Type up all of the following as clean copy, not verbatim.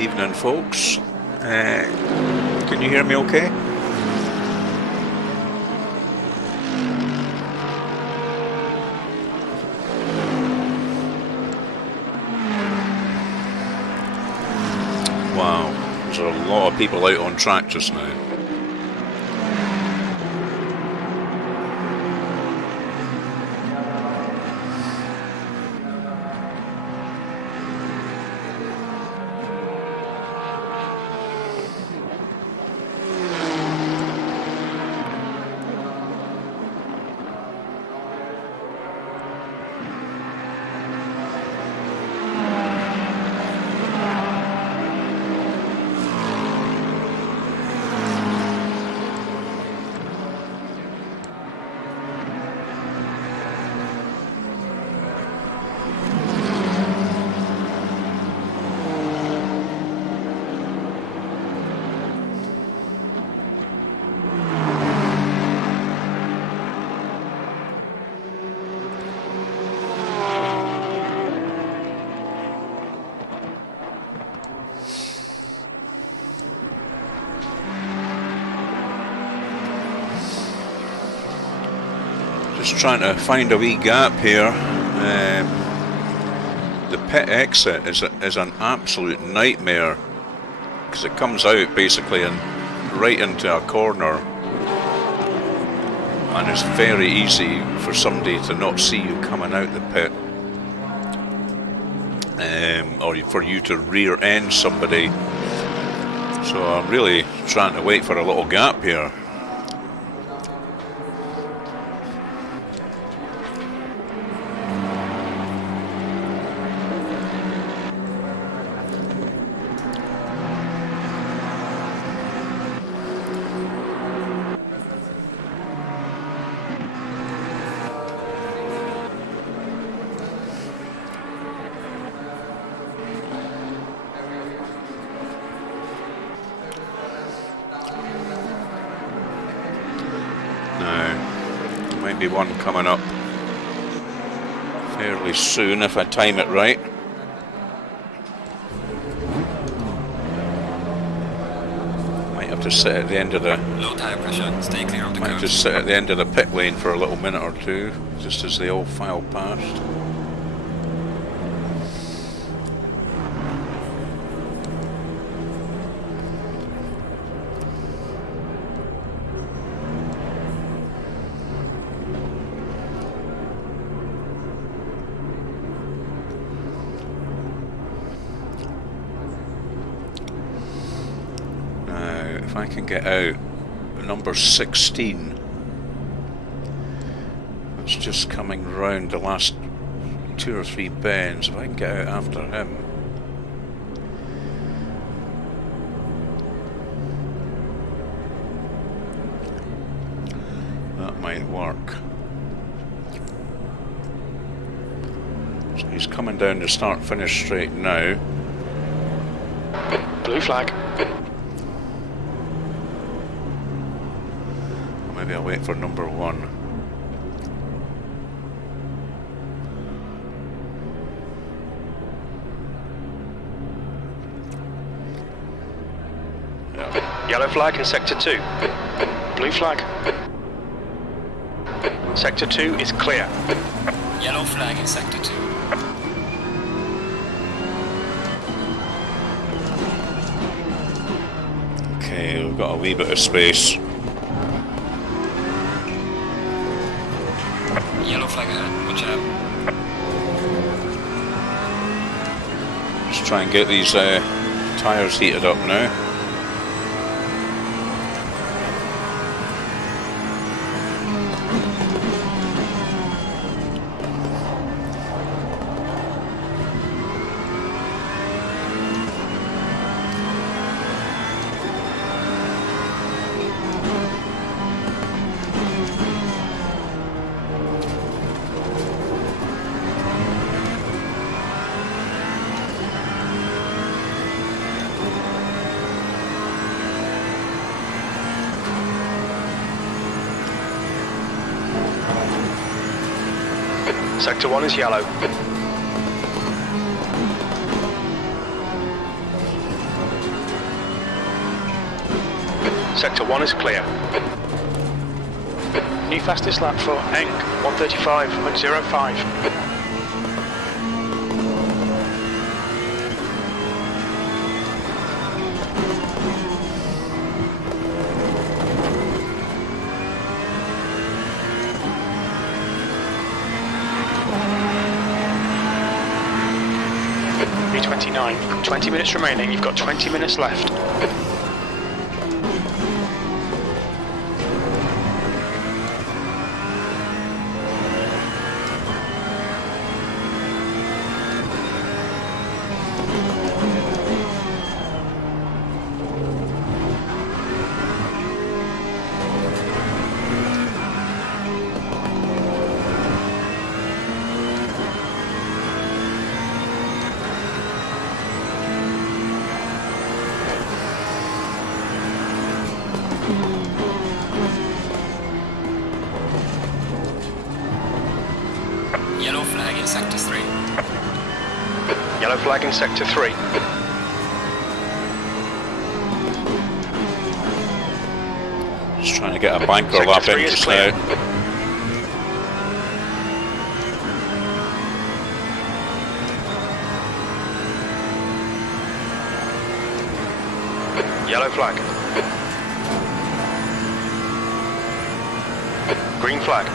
Evening, folks. Can you hear me okay? Wow, there's a lot of people out on track just now. Just trying to find a wee gap here. The pit exit is an absolute nightmare because it comes out basically right into a corner, and it's very easy for somebody to not see you coming out the pit, or for you to rear end somebody. So I'm really trying to wait for a little gap here. Be one coming up fairly soon if I time it right. Might have to sit at the end of the low tire pressure, stay clear of the might just sit at the end of the pit lane for a little minute or two, just as they all file past. If I can get out number 16, it's just coming round the last 2 or 3 bends. If I can get out after him, that might work. So he's coming down the start-finish straight now. Blue flag. Maybe I'll wait for number 1. Yeah. Yellow flag in sector 2. Blue flag. Sector 2 is clear. Yellow flag in sector 2. Okay, we've got a wee bit of space. Yellow flag ahead, watch out. Just try and get these tyres heated up now. Sector 1 is yellow. Sector 1 is clear. New fastest lap for Eng, 1:35.05. B29, 20 minutes remaining, you've got 20 minutes left. Yellow flag in Sector 3. Yellow flag in Sector 3. Just trying to get a banker Sector lap 3 in is just clear. now. Yellow flag. Green flag.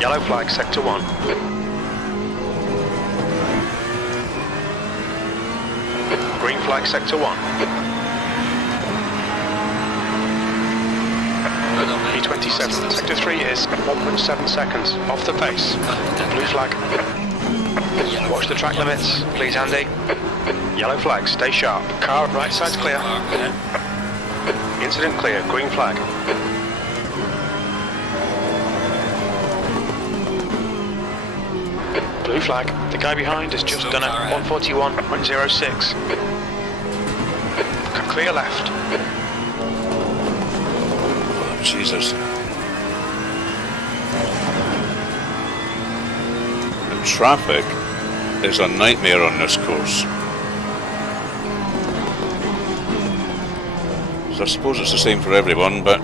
Yellow flag, Sector 1. Green flag, Sector 1. B27, Sector 3 is 1.7 seconds off the pace. Blue flag. Watch the track limits, please, Andy. Yellow flag, stay sharp. Car right side's clear. Incident clear, green flag. Blue flag. The guy behind has just done it. 141.06. Clear left. Oh, Jesus. The traffic is a nightmare on this course. So I suppose it's the same for everyone, but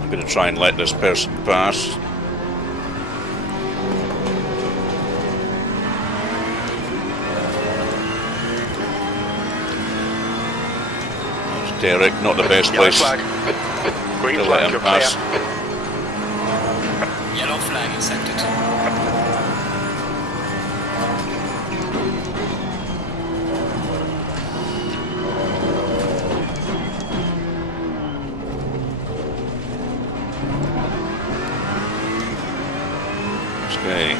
I'm going to try and let this person pass. That's Derek, not the best Yellow place flag. Green to let flag, him you're pass. clear. Yellow flag in Sector 2. Okay.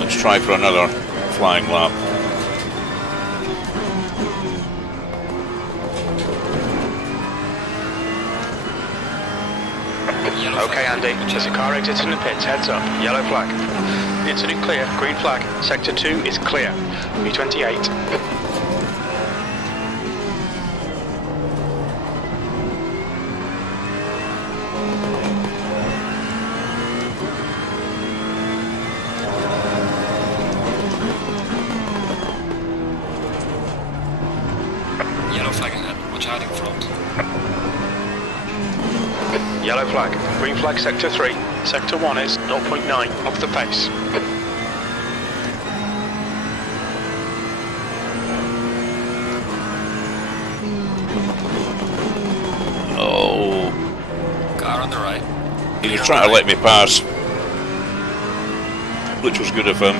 Let's try for another flying lap. Yellow Okay, flag. Andy. There's a car exiting the pits. Heads up. Yellow flag. Incident clear. Green flag. Sector 2 is clear. B28. Yellow flag ahead. Watch out in front. Yellow flag. Green flag, Sector 3. Sector 1 is 0.9 off the pace. Oh, Car on the right. he was trying to let me pass, which was good of him,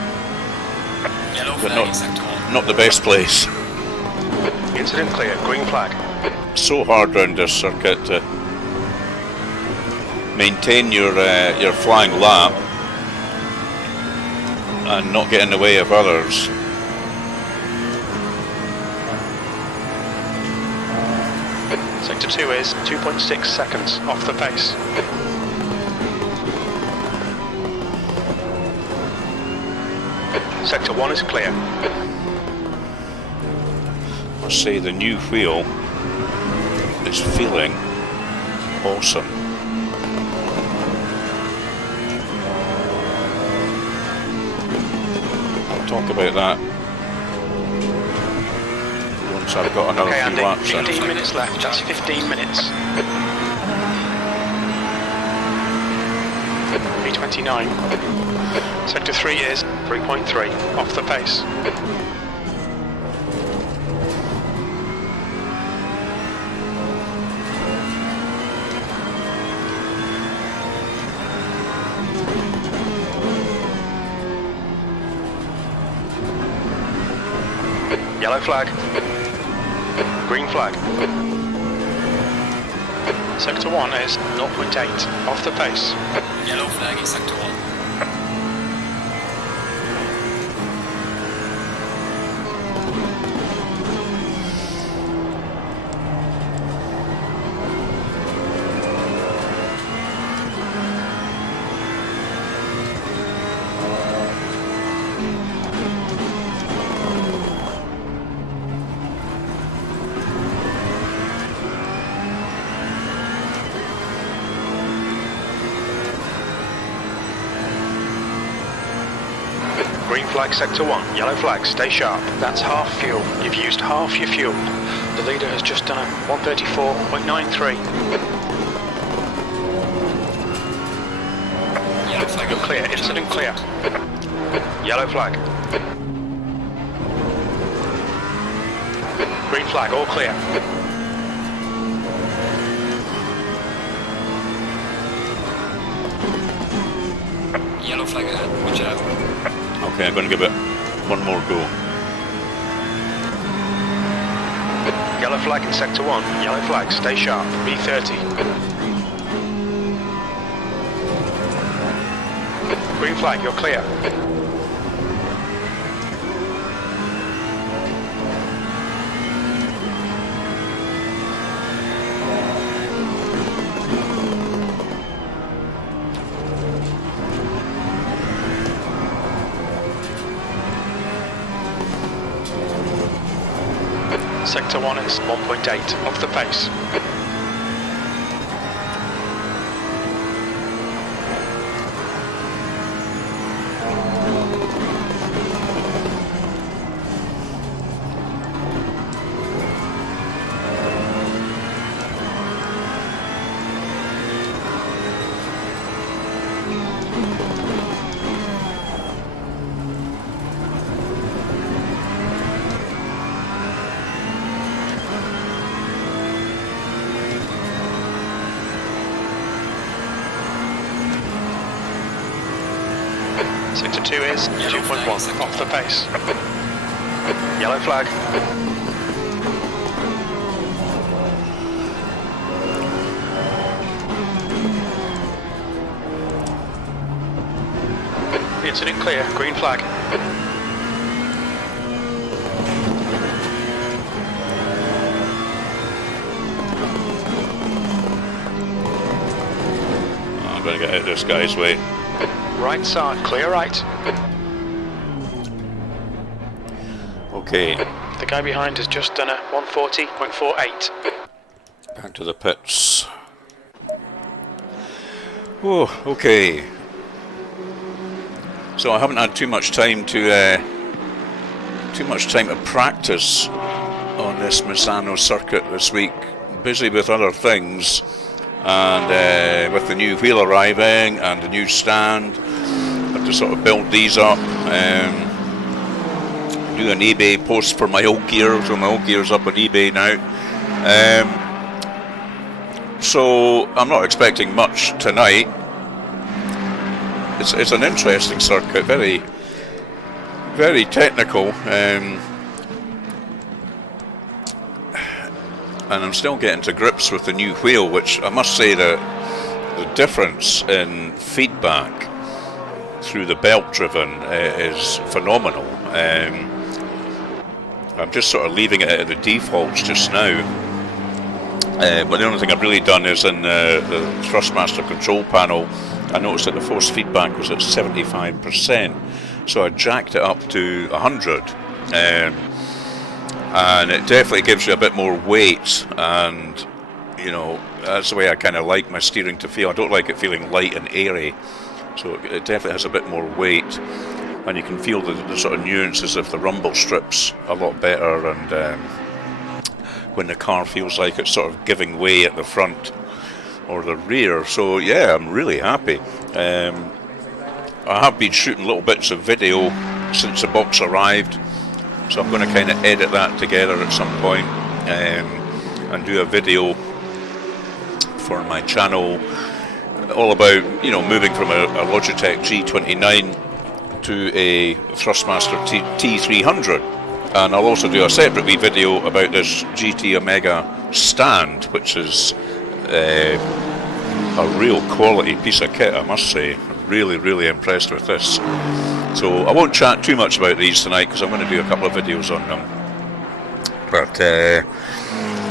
Yellow but flag in Sector 1. not the best place. Incident clear. Green flag. So hard round this circuit to maintain your flying lap and not get in the way of others. Sector 2 is 2.6 seconds off the pace. Sector 1 is clear. I must say the new wheel is feeling awesome. I'll talk about that once I've got another Okay, few Andy, laps in. 15 minutes left. That's 15 minutes. B29. Sector 3 is 3.3 off the pace. Yellow flag. Green flag. Sector 1 is 0.8 off the pace. Yellow flag in sector 1. Green flag sector 1, yellow flag, stay sharp. That's half fuel. You've used half your fuel. The leader has just done a 134.93. Yellow flag. You're clear, incident clear. Yellow flag. Green flag, all clear. Yellow flag ahead. Watch out. Okay, I'm going to give it one more go. Yellow flag in sector 1, yellow flag, stay sharp. B30. Green flag, you're clear. Sector 1 is 1.8 off the pace. Sector 2 is 2.1 off the pace. Yellow flag. Incident clear, green flag. I'm going to get out of this guy's way. Right side, clear right. Okay, The guy behind has just done a 140.48. back to the pits. Oh, okay. So I haven't had too much time to practice on this Misano circuit this week. Busy with other things, and with the new wheel arriving and the new stand, had to sort of build these up. Do an eBay post for my old gear, so my old gear's up on eBay now. So I'm not expecting much tonight. It's an interesting circuit, very, very technical, and I'm still getting to grips with the new wheel, which I must say that the difference in feedback through the belt driven is phenomenal. I'm just sort of leaving it at the defaults just now, But the only thing I've really done is in the Thrustmaster control panel, I noticed that the force feedback was at 75%, so I jacked it up to 100, and it definitely gives you a bit more weight, and you know, that's the way I kind of like my steering to feel. I don't like it feeling light and airy, so it definitely has a bit more weight, and you can feel the sort of nuances of the rumble strips a lot better, and when the car feels like it's sort of giving way at the front or the rear. So yeah, I'm really happy. I have been shooting little bits of video since the box arrived, so I'm going to kind of edit that together at some point, and do a video for my channel all about, you know, moving from a Logitech G29 to a Thrustmaster T300. And I'll also do a separate wee video about this GT Omega stand, which is a real quality piece of kit, I must say. Really, really impressed with this. So I won't chat too much about these tonight because I'm going to do a couple of videos on them. But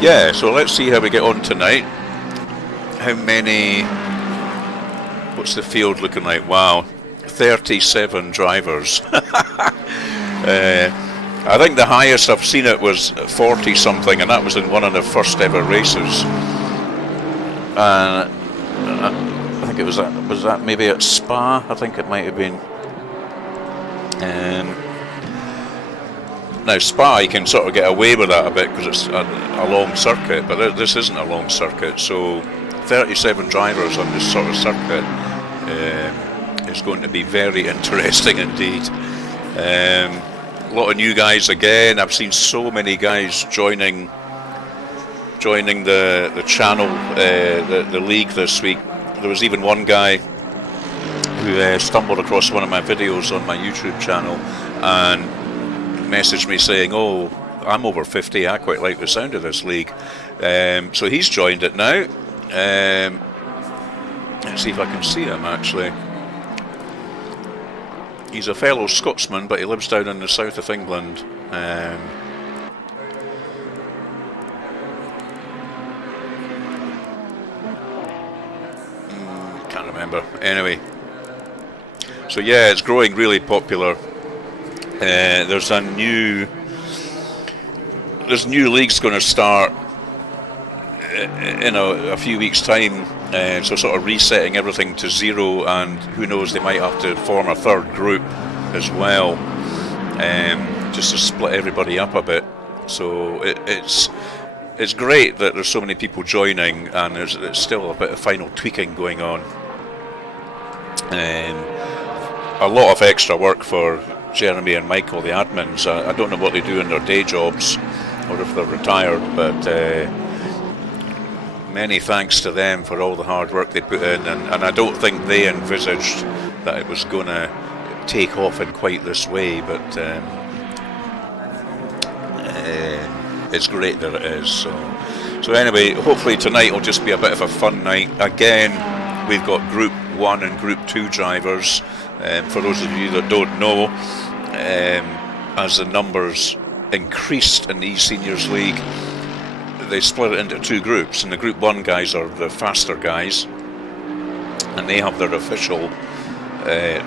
yeah, so let's see how we get on tonight. How many... What's the field looking like? Wow, 37 drivers. I think the highest I've seen it was 40 something, and that was in one of the first ever races. I think it was that maybe at Spa. I think it might have been. Now Spa, you can sort of get away with that a bit because it's a long circuit, but this isn't a long circuit. So 37 drivers on this sort of circuit is going to be very interesting indeed. A lot of new guys again. I've seen so many guys joining the channel, the league this week. There was even one guy who stumbled across one of my videos on my YouTube channel and messaged me saying, "Oh, I'm over 50. I quite like the sound of this league." So he's joined it now. Let's see if I can see him actually. He's a fellow Scotsman, but he lives down in the south of England. Can't remember. Anyway, so yeah, it's growing really popular. There's new leagues going to start in a few weeks' time. So sort of resetting everything to zero, and who knows, they might have to form a third group as well, just to split everybody up a bit. So it's great that there's so many people joining, and there's still a bit of final tweaking going on. A lot of extra work for Jeremy and Michael, the admins. I don't know what they do in their day jobs or if they're retired, but many thanks to them for all the hard work they put in, and I don't think they envisaged that it was going to take off in quite this way, but it's great that it is. So anyway, hopefully tonight will just be a bit of a fun night. Again, we've got Group 1 and Group 2 drivers. For those of you that don't know, as the numbers increased in the eSENIORS League, they split it into two groups, and the Group 1 guys are the faster guys, and they have their official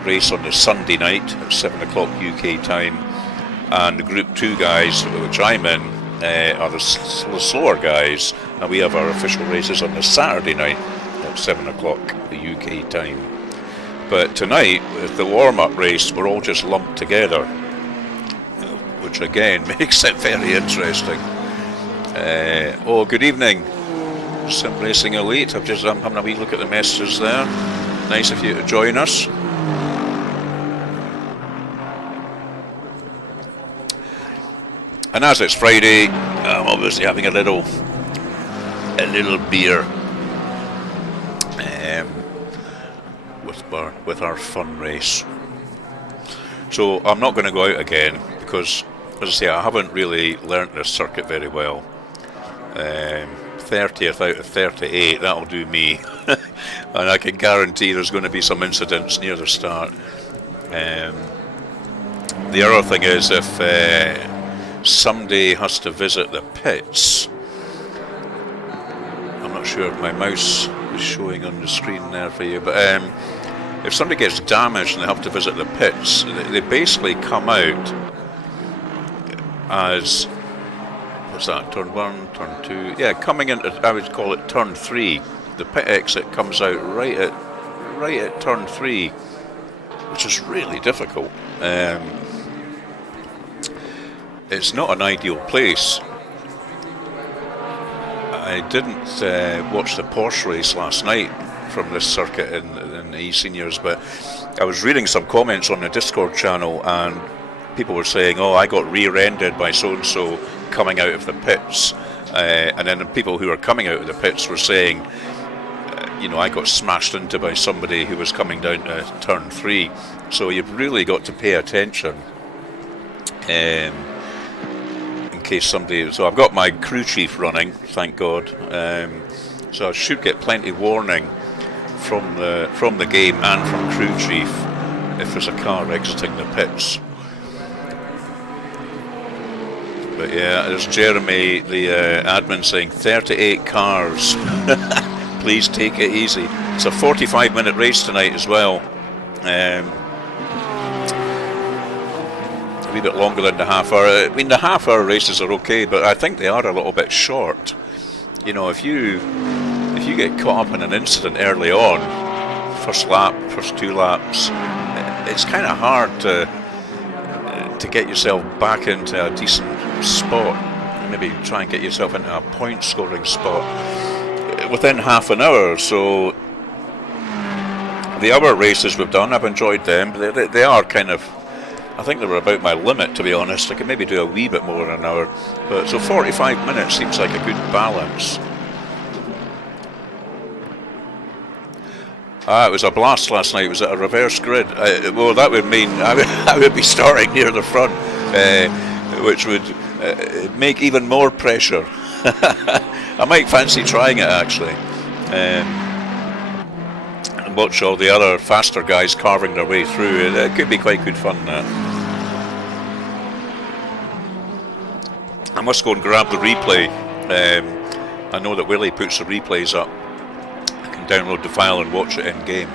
race on the Sunday night at 7 o'clock UK time, and the Group 2 guys, which I'm in, are the slower guys, and we have our official races on the Saturday night at 7 o'clock the UK time. But tonight, with the warm-up race, we're all just lumped together, which again makes it very interesting. Oh, good evening, Sim Racing Elite. I'm having a wee look at the messages there. Nice of you to join us. And as it's Friday, I'm obviously having a little beer with our fun race. So I'm not going to go out again because, as I say, I haven't really learnt this circuit very well. 30th out of 38, that'll do me. And I can guarantee there's going to be some incidents near the start. The other thing is, if somebody has to visit the pits, sure if my mouse is showing on the screen there for you, but if somebody gets damaged and they have to visit the pits, they basically come out as, what's that, turn 1, turn 2, yeah, coming into, I would call it turn 3. The pit exit comes out right at turn 3, which is really difficult. It's not an ideal place. I didn't watch the Porsche race last night from this circuit in the eSENIORs, but I was reading some comments on the Discord channel, and people were saying, oh, I got rear-ended by so-and-so coming out of the pits, and then the people who were coming out of the pits were saying, you know, I got smashed into by somebody who was coming down to turn 3. So you've really got to pay attention in case somebody. So I've got my crew chief running, thank God. So I should get plenty warning from the game and from crew chief if there's a car exiting the pits. But yeah, there's Jeremy, the admin, saying 38 cars. Please take it easy. It's a 45-minute race tonight as well. A wee bit longer than the half-hour. I mean, the half-hour races are okay, but I think they are a little bit short. You know, if you get caught up in an incident early on, first lap, first 2 laps, it's kind of hard to get yourself back into a decent spot. Maybe try and get yourself into a point-scoring spot within half an hour. So the other races we've done, I've enjoyed them. They are kind of, I think they were about my limit, to be honest. I could maybe do a wee bit more than an hour, but so 45 minutes seems like a good balance. It was a blast last night. It was at a reverse grid. Well, that would mean I would be starting near the front, which would make even more pressure. I might fancy trying it, actually, and watch all the other faster guys carving their way through. It could be quite good fun, that. I must go and grab the replay. I know that Willie puts the replays up. I can download the file and watch it in game.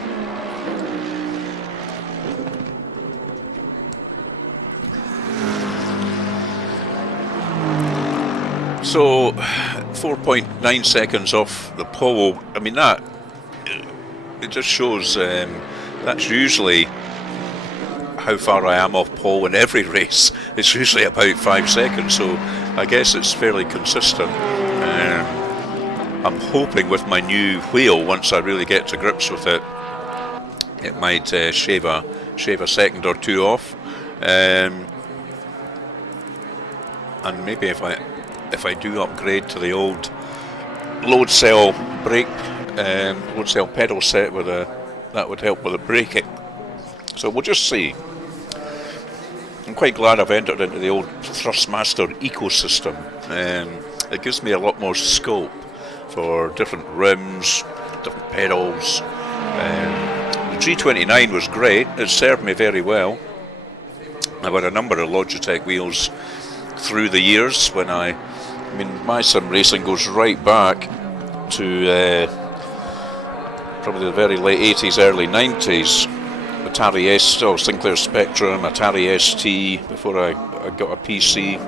So 4.9 seconds off the pole. I mean, that it just shows that's usually how far I am off pole in every race. It's usually about 5 seconds, so I guess it's fairly consistent. I'm hoping with my new wheel, once I really get to grips with it, it might shave a second or 2 off, and maybe if I do upgrade to the old load cell brake, load cell pedal set with that would help with the braking. So we'll just see. I'm quite glad I've entered into the old Thrustmaster ecosystem. It gives me a lot more scope for different rims, different pedals. The G29 was great. It served me very well. I've had a number of Logitech wheels through the years. I mean, my sim racing goes right back to probably the very late 80s, early 90s. Atari Sinclair Spectrum, Atari ST, before I got a PC.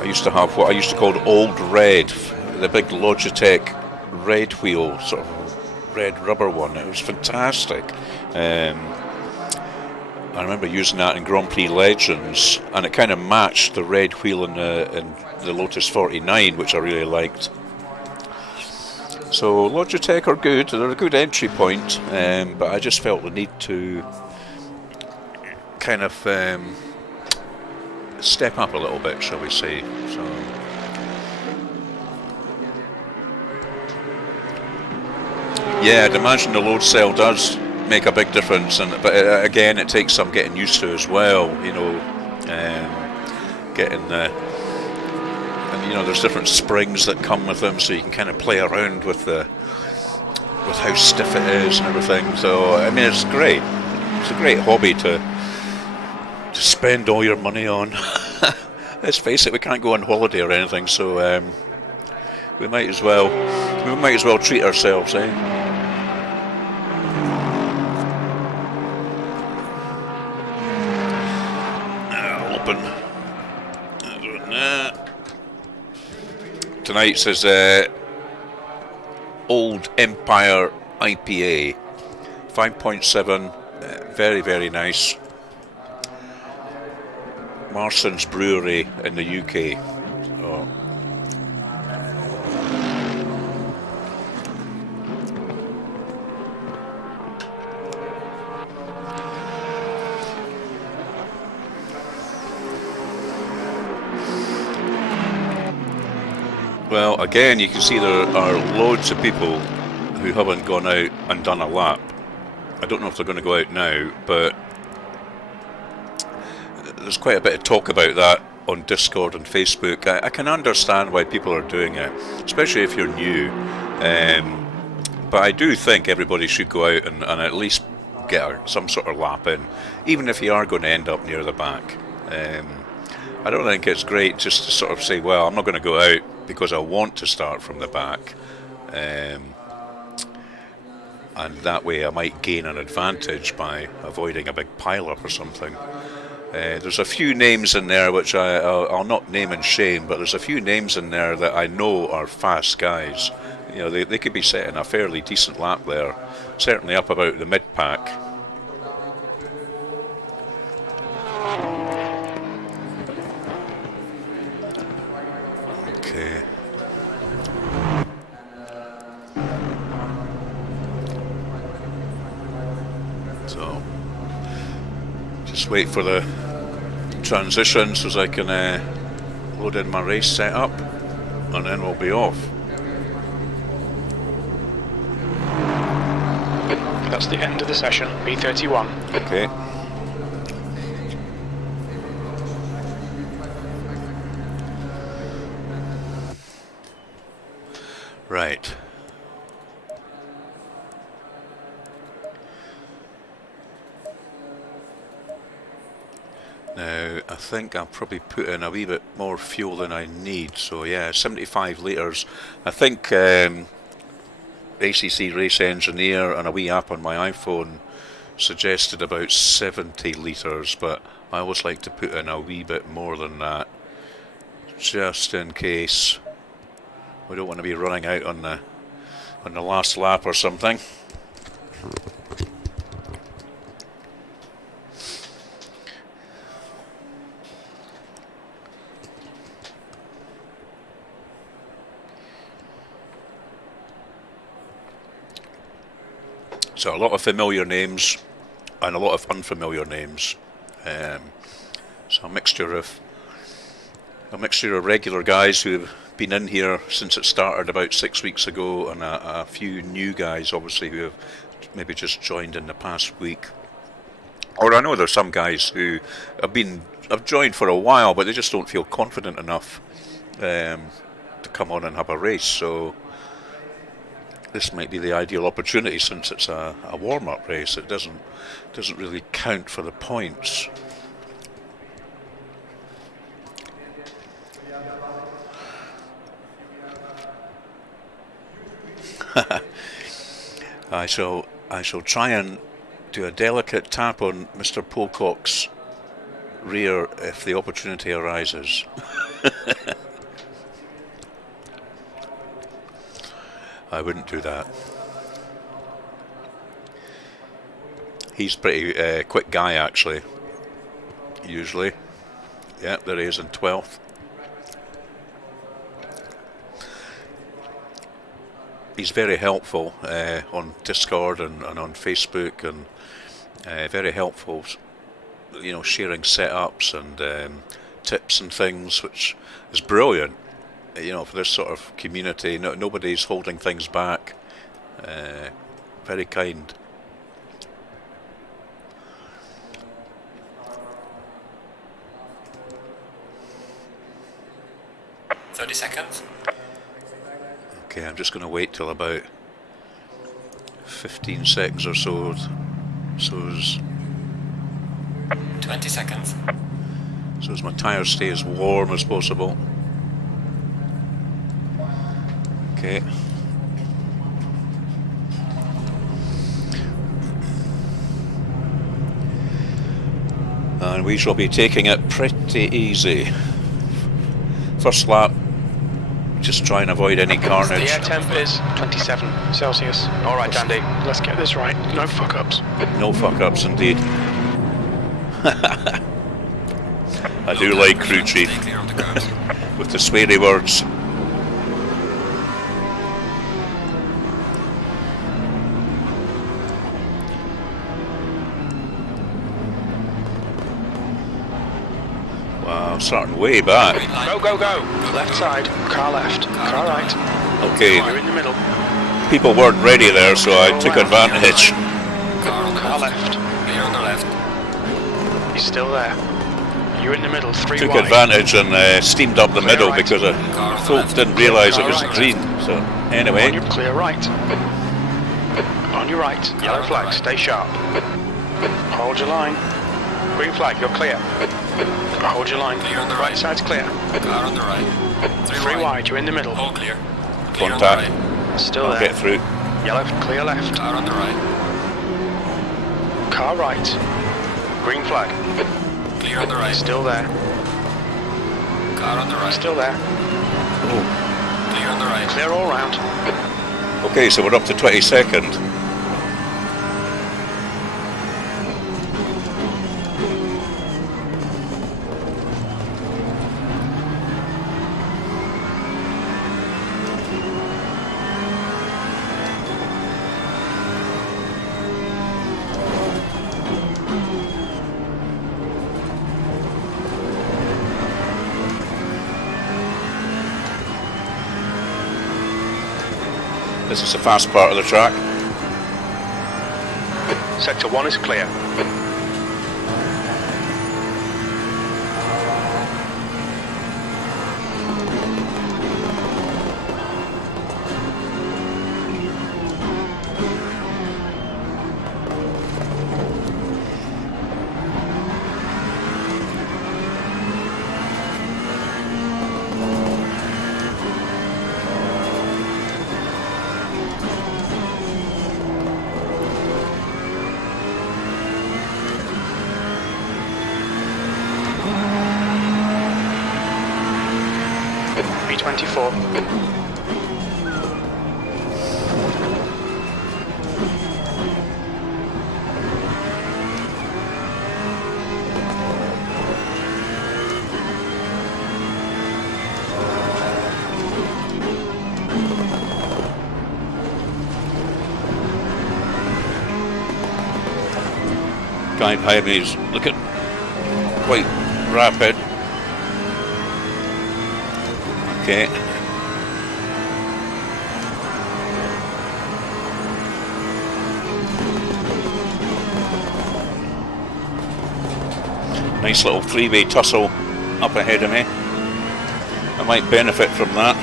I used to have what I used to call Old Red, the big Logitech red wheel, sort of red rubber one. It was fantastic. I remember using that in Grand Prix Legends, and it kind of matched the red wheel in the Lotus 49, which I really liked. So Logitech are good. They're a good entry point, but I just felt the need to kind of step up a little bit, shall we say. So yeah, I'd imagine the load cell does make a big difference, but again, it takes some getting used to as well. You know, getting the. You know, there's different springs that come with them, so you can kind of play around with how stiff it is and everything. So I mean, it's great. It's a great hobby to spend all your money on. Let's face it, we can't go on holiday or anything, so We might as well treat ourselves, eh? Open. Tonight's is Old Empire IPA, 5.7, very, very nice. Marston's Brewery in the UK. Oh. Well, again, you can see there are loads of people who haven't gone out and done a lap. I don't know if they're going to go out now, but there's quite a bit of talk about that on Discord and Facebook. I can understand why people are doing it, especially if you're new. But I do think everybody should go out and at least get some sort of lap in, even if you are going to end up near the back. I don't think it's great just to sort of say, well, I'm not going to go out because I want to start from the back. And that way I might gain an advantage by avoiding a big pile-up or something. There's a few names in there which I'll not name and shame, but there's a few names in there that I know are fast guys. You know, they could be setting a fairly decent lap there, certainly up about the mid-pack. Okay. So, just wait for the transition so as I can load in my race setup, and then we'll be off. That's the end of the session, B31. Okay. Right. Now, I think I'll probably put in a wee bit more fuel than I need. So yeah, 75 litres. I think ACC Race Engineer and a wee app on my iPhone suggested about 70 litres, but I always like to put in a wee bit more than that, just in case we don't want to be running out on the last lap or something. So a lot of familiar names and a lot of unfamiliar names. So a mixture of regular guys who've been in here since it started about 6 weeks ago, and a few new guys, obviously, who have maybe just joined in the past week. Or I know there's some guys who have joined for a while, but they just don't feel confident enough to come on and have a race. So this might be the ideal opportunity, since it's a warm-up race. It doesn't really count for the points. I shall try and do a delicate tap on Mr. Pocock's rear if the opportunity arises. I wouldn't do that. He's pretty quick guy, actually. Usually. Yeah, there he is in 12th. He's very helpful on Discord and on Facebook, and very helpful, you know, sharing setups and tips and things, which is brilliant. You know, for this sort of community, nobody's holding things back. Very kind. $30 seconds. Okay, I'm just going to wait till about 15 seconds or so. So as 20 seconds. So as my tyres stay as warm as possible. Okay. And we shall be taking it pretty easy. First lap, just try and avoid any carnage. The air temp is 27 Celsius. All right, Andy, let's get this right. No fuck-ups. No fuck-ups, indeed. I do like crew chief with the sweary words. Wow, starting way back. Go, go, go. Left side, car left, car right. Okay, You're in the middle. people weren't ready there, so I took advantage. Car left. Clear on the left. He's still there. You're in the middle, 3 Took wide. advantage and steamed up the middle right. because folks didn't realise it was green. So On anyway, your clear right. On your right. Yellow flag, stay sharp. Hold your line. Green flag, you're clear. Hold your line. Clear on the Right right. side's clear. Car on the right. 3 wide, you're in the middle. All clear. Clear contact. on the right. Still I'll there. get through. Yellow, clear left. Car on the right. Car right. Green flag. Clear on the right. Still there. Car on the right. Still there. Clear on the right. Clear all round. Okay, so we're up to 22nd. This is the fast part of the track. Sector 1 is clear. B24. Guy behind me is looking quite rapid. Okay. Nice little three-way tussle up ahead of me. I might benefit from that.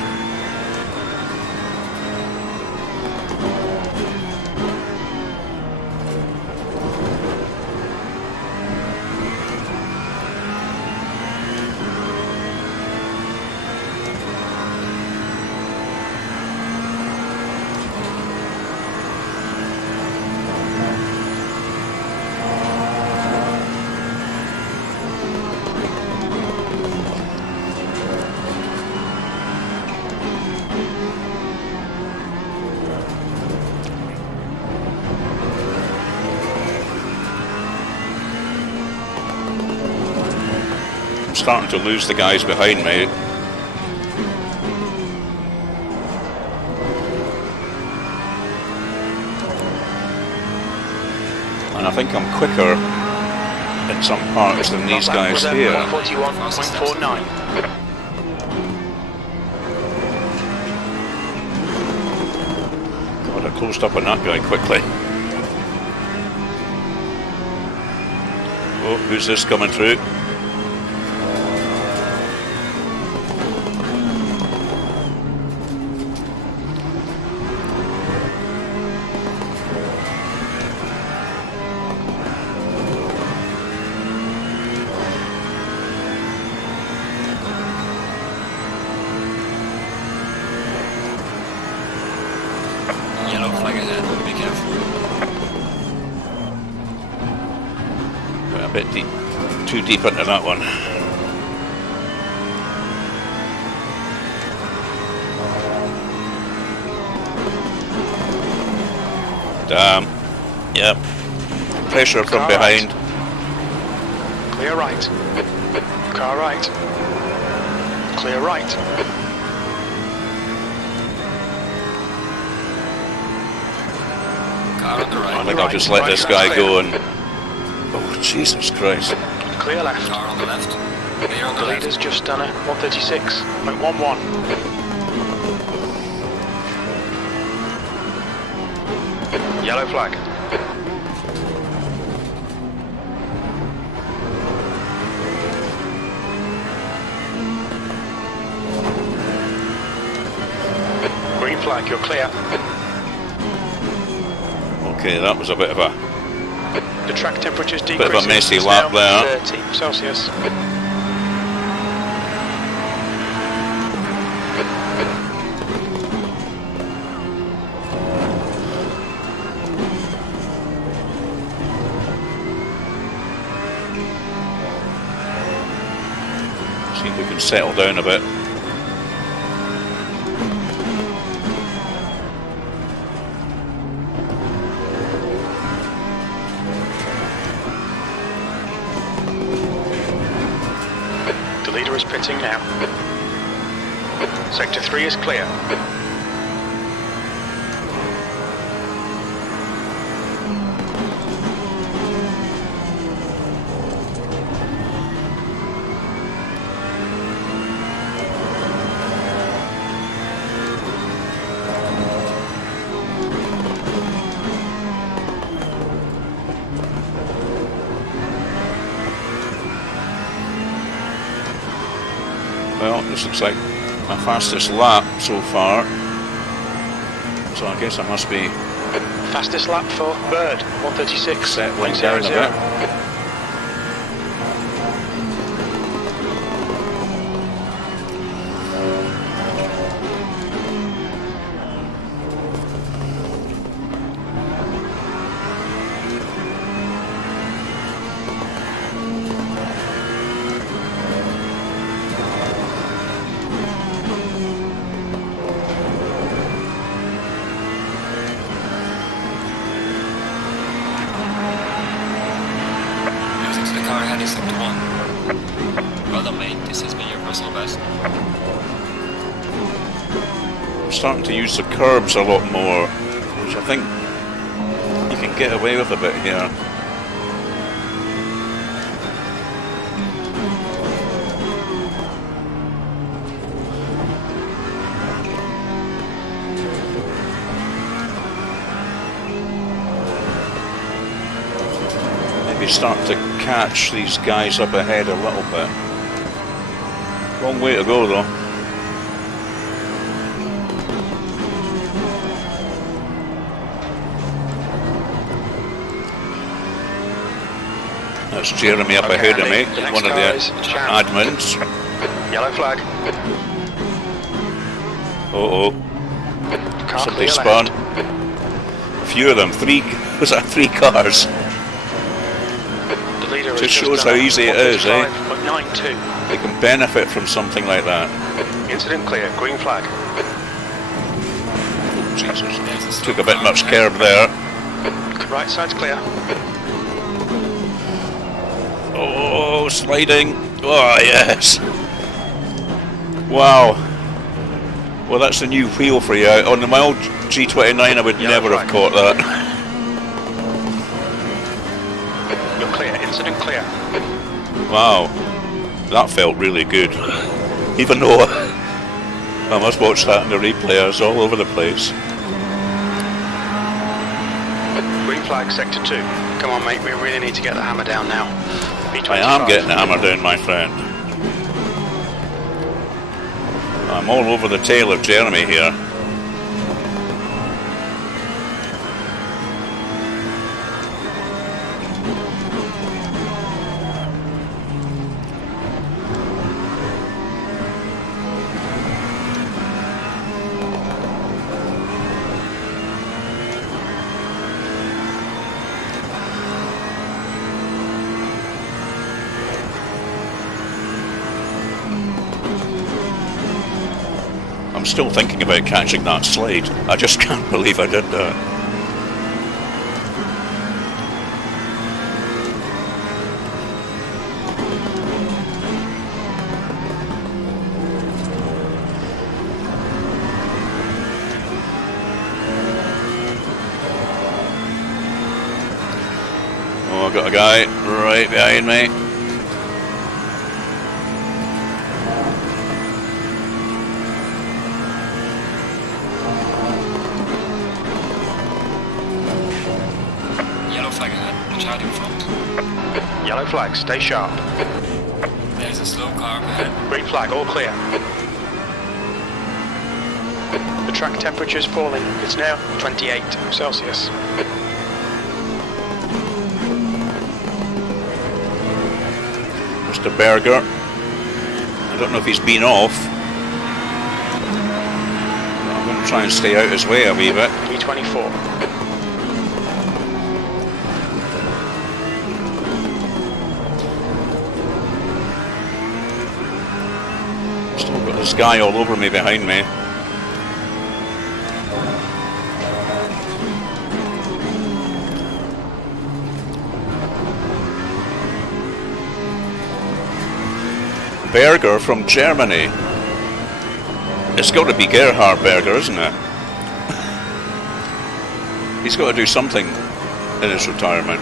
Starting to lose the guys behind me. And I think I'm quicker in some parts than these guys here. 141.49. God, I closed up on that guy quickly. Oh, who's this coming through? flag ahead. Be careful. Went a bit deep, too deep into that one. Damn. Yep. Pressure from Car behind. Right. Clear right. Car right. Clear right. Car on the right. I think I'll just let this guy go and... Oh, Jesus Christ. Clear left. Car on the left. Clear on the The left. leader's just done a 136.11. Yellow flag. Green flag, you're clear. Okay, that was a bit of a... The track temperature's Bit decreasing. of a messy It's lap now there. 30 Celsius. See if we can settle down a bit. The leader is pitting now. Sector 3 is clear. Well, this looks like my fastest lap so far. So I guess I must be Fastest lap for Bird, 136. settling down a bit. Music to the car ahead is sector 1. Well done, mate. This has been your personal best. I'm starting to use the curbs a lot more, which I think you can get away with a bit here. Maybe start to catch these guys up ahead a little bit. Long way to go though. That's Jeremy up Okay, ahead of me, Andy, the next one of car the is Chan. admins. Yellow flag. Oh, Car somebody clear spun. left. A few of them, was that 3 cars? The leader has Just shows done how a easy it is, eh? 155.92. They can benefit from something like that. Incident clear, green flag. Jesus, took a bit much curb there. Right side's clear. Oh, sliding. Oh, yes. Wow. Well, that's a new wheel for you. On my old G29, I would Yellow never have flag. caught that. You're clear, incident clear. Wow. That felt really good. Even though I must watch that in the replay, I was all over the place. Green flag, sector 2. Come on, mate, we really need to get the hammer down now. B25. I am getting the hammer down, my friend. I'm all over the tail of Jeremy here. still thinking about catching that slide. I just can't believe I did that. Oh, I've got a guy right behind me. Yellow flag ahead, watch out in front. Yellow flag, stay sharp. There's a slow car ahead. Green flag, all clear. The track temperature is falling. It's now 28 Celsius. Mr. Berger. I don't know if he's been off. I'm going to try and stay out his way a wee bit. E24. Still got this guy all over me behind me. Berger from Germany. It's got to be Gerhard Berger, isn't it? He's got to do something in his retirement.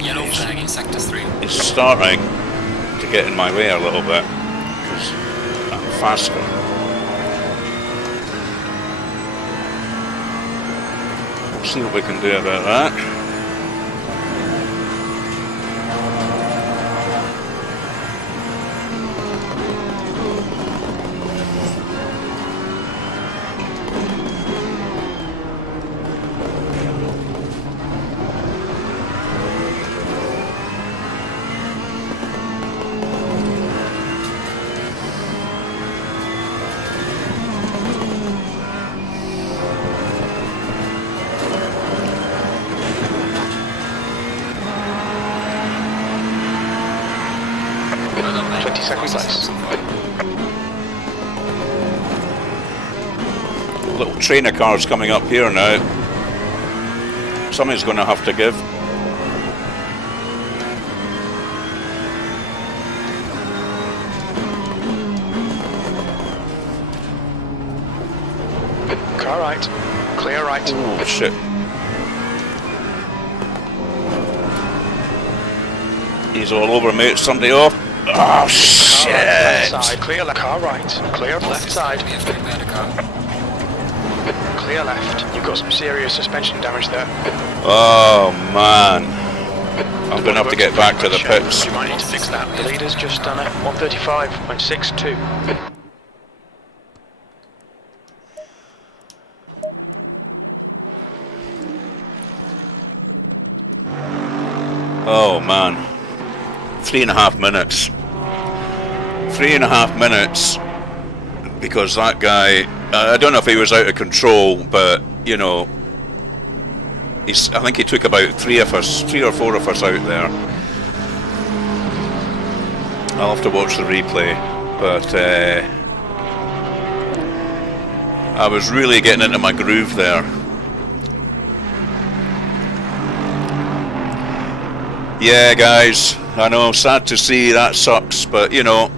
Yellow flag in sector 3. It's starting to get in my way a little bit because I'm faster. We'll see what we can do about that. Second place. Little trainer cars coming up here now. Somebody's going to have to give. Car right. Clear right. Oh shit. He's all over me. It's somebody off. Oh shit! Left side, clear left, car right, clear left side, We have to repair the car. clear left. You've got some serious suspension damage there. Oh man. I'm going to have to get back to the pits. You might need to fix that. The leader's just done it. 135.62. Oh man. 3.5 minutes. 3.5 minutes because that guy, I don't know if he was out of control, but you know, I think he took about 3 or 4 of us out there. I'll have to watch the replay, but I was really getting into my groove there. Yeah guys, I know, sad to see, that sucks, but you know,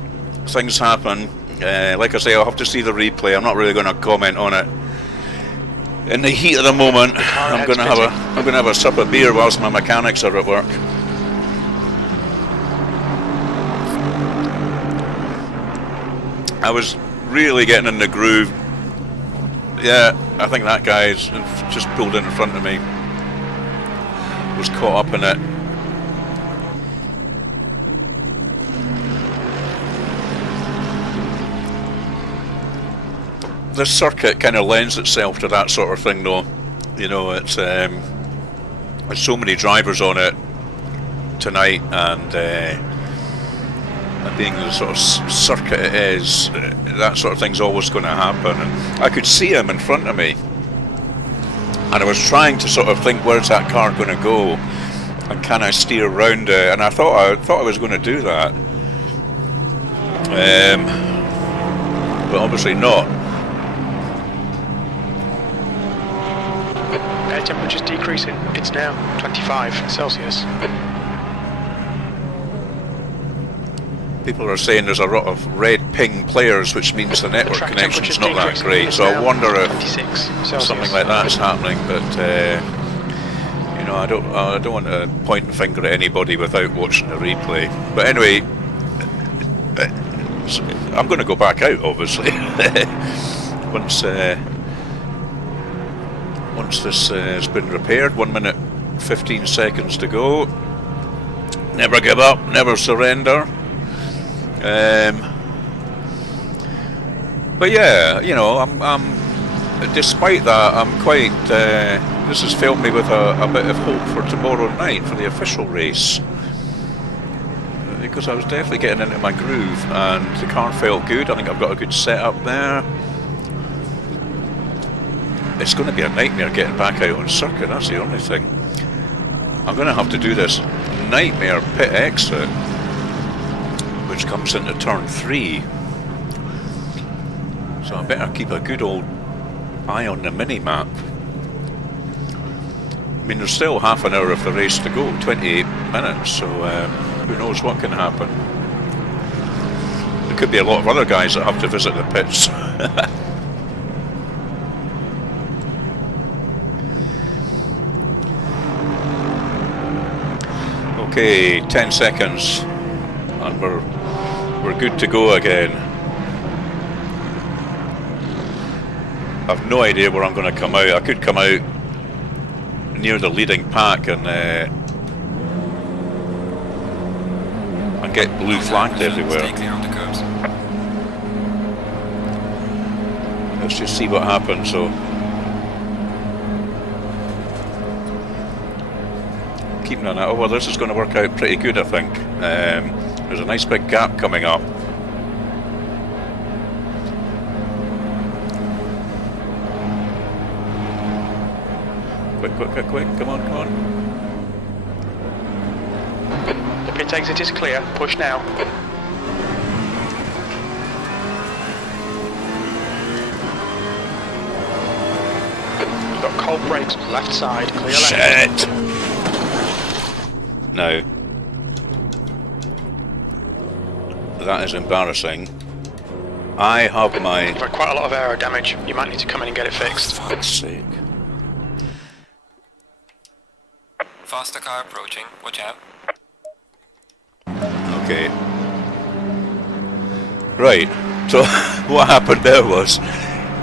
things happen. Like I say, I'll have to see the replay. I'm not really going to comment on it. In the heat of the moment, I'm going to have a sup of beer whilst my mechanics are at work. I was really getting in the groove. Yeah, I think that guy's just pulled in front of me. Was caught up in it. This circuit kind of lends itself to that sort of thing, though. You know, it's there's so many drivers on it tonight, and And being the sort of circuit it is, that sort of thing's always going to happen. And I could see him in front of me, and I was trying to sort of think, where's that car going to go, and can I steer around it? And I thought I was going to do that, but obviously not. Air temperature's decreasing. It's now 25 Celsius. People are saying there's a lot of red ping players, which means the network connection's not that great. So I wonder if something like that is happening. But you know, I don't want to point the finger at anybody without watching the replay. But anyway, I'm going to go back out, obviously, once this has been repaired. 1 minute 15 seconds to go. Never give up, never surrender. But yeah, you know, I'm despite that, I'm quite. This has filled me with a bit of hope for tomorrow night for the official race, because I was definitely getting into my groove and the car felt good. I think I've got a good setup there. It's going to be a nightmare getting back out on circuit. That's the only thing. I'm going to have to do this nightmare pit exit, which comes into turn 3. So I better keep a good old eye on the mini-map. I mean, there's still half an hour of the race to go, 28 minutes, so who knows what can happen. There could be a lot of other guys that have to visit the pits. Okay, 10 seconds, and we're good to go again. I've no idea where I'm going to come out. I could come out near the leading pack and get blue flagged everywhere. Let's just see what happens. So keeping on that. Oh well, this is going to work out pretty good, I think. There's a nice big gap coming up. Quick, come on. The pit exit is clear, push now. Got cold brakes, left side, clear left. Shit! No. That is embarrassing. I have my... You've had quite a lot of aero damage, you might need to come in and get it fixed. For fuck's sake. Faster car approaching, watch out. Okay. Right, so what happened there was,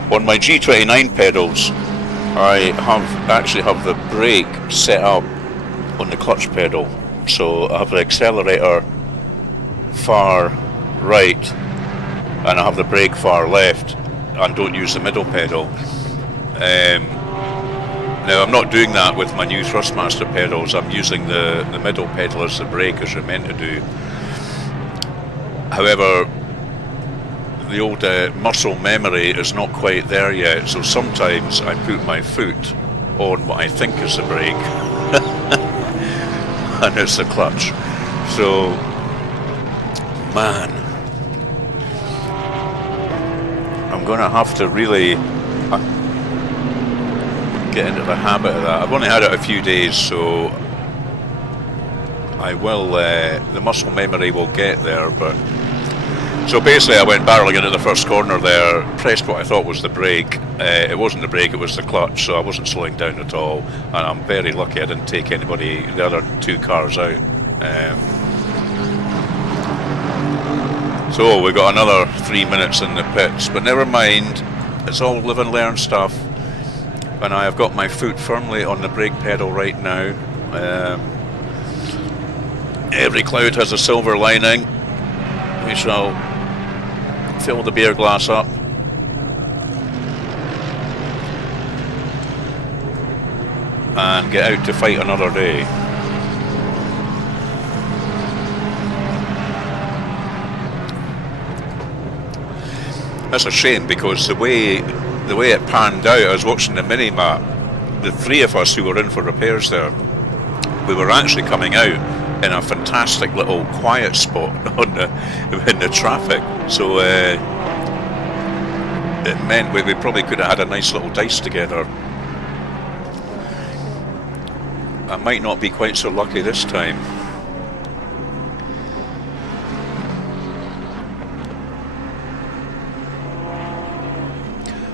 on my G29 pedals, I actually have the brake set up on the clutch pedal. So I have the accelerator far right, and I have the brake far left, and don't use the middle pedal. Now I'm not doing that with my new Thrustmaster pedals. I'm using the middle pedal as the brake, as you're meant to do. However, the old muscle memory is not quite there yet, so sometimes I put my foot on what I think is the brake and it's the clutch. So, man, I'm gonna have to really get into the habit of that. I've only had it a few days, so I will, the muscle memory will get there. But so basically I went barreling into the first corner there, pressed what I thought was the brake. It wasn't the brake, it was the clutch, so I wasn't slowing down at all, and I'm very lucky I didn't take the other two cars out. So we've got another 3 minutes in the pits, but never mind, it's all live and learn stuff. And I have got my foot firmly on the brake pedal right now. Every cloud has a silver lining. We shall fill the beer glass up. And get out to fight another day. That's a shame, because the way it panned out, I was watching the mini-map, the three of us who were in for repairs there, we were actually coming out in a fantastic little quiet spot in the traffic. So it meant we probably could have had a nice little dice together. I might not be quite so lucky this time.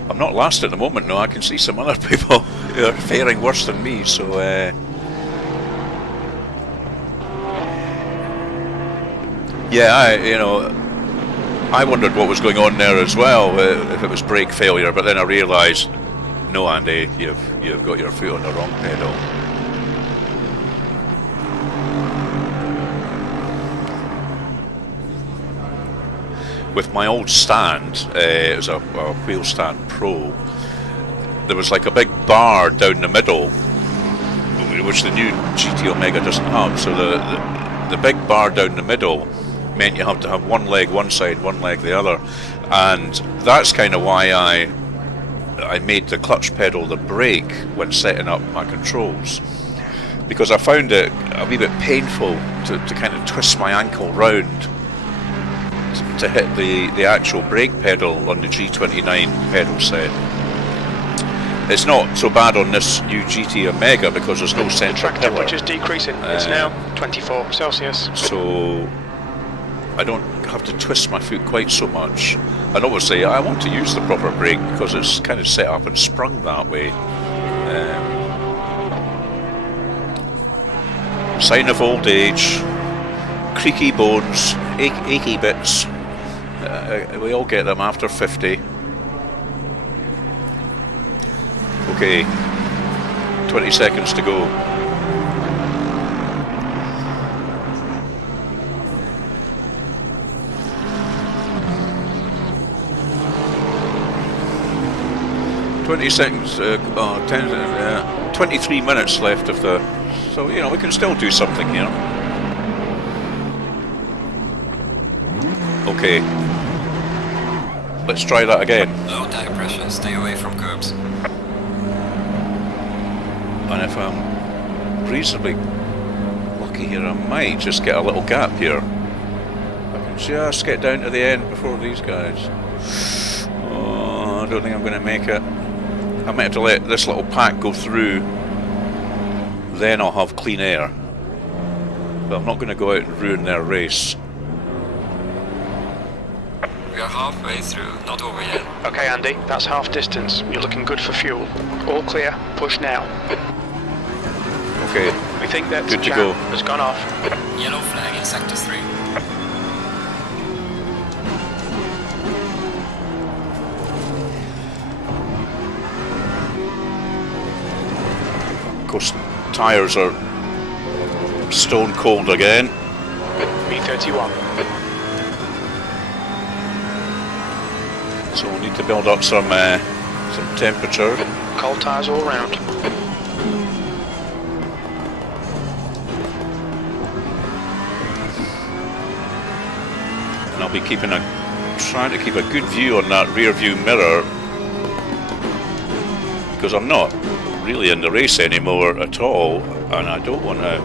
I'm not last at the moment, no. I can see some other people who are faring worse than me, so yeah, I wondered what was going on there as well, if it was brake failure, but then I realised, no, Andy, you've got your foot on the wrong pedal. With my old stand, it was a Wheel Stand Pro, there was like a big bar down the middle, which the new GT Omega doesn't have, so the big bar down the middle meant you have to have one leg one side, one leg the other, and that's kind of why I made the clutch pedal the brake when setting up my controls, because I found it a wee bit painful to kind of twist my ankle round to hit the actual brake pedal on the G29 pedal set. It's not so bad on this new GT Omega because there's no central pillar. Temperature's decreasing. It's now 24 Celsius. So I don't have to twist my foot quite so much. And obviously I want to use the proper brake because it's kind of set up and sprung that way. Sign of old age, creaky bones, achy bits. We all get them after 50. Okay, 20 seconds to go. Seconds, 23 minutes left of the, so we can still do something here. Okay, let's try that again. Low tire pressure, stay away from curbs. And if I'm reasonably lucky here, I might just get a little gap here. I can just get down to the end before these guys. Oh, I don't think I'm going to make it. I might have to let this little pack go through, then I'll have clean air. But I'm not going to go out and ruin their race. We are halfway through, not over yet. Okay, Andy, that's half distance. You're looking good for fuel. All clear, push now. Okay, We think that good to go. has gone off. Yellow flag in sector 3. Of course, tyres are stone cold again. B31. So we'll need to build up some temperature. Cold tyres all round. And I'll be trying to keep a good view on that rear view mirror, because I'm not really in the race anymore at all, and I don't want to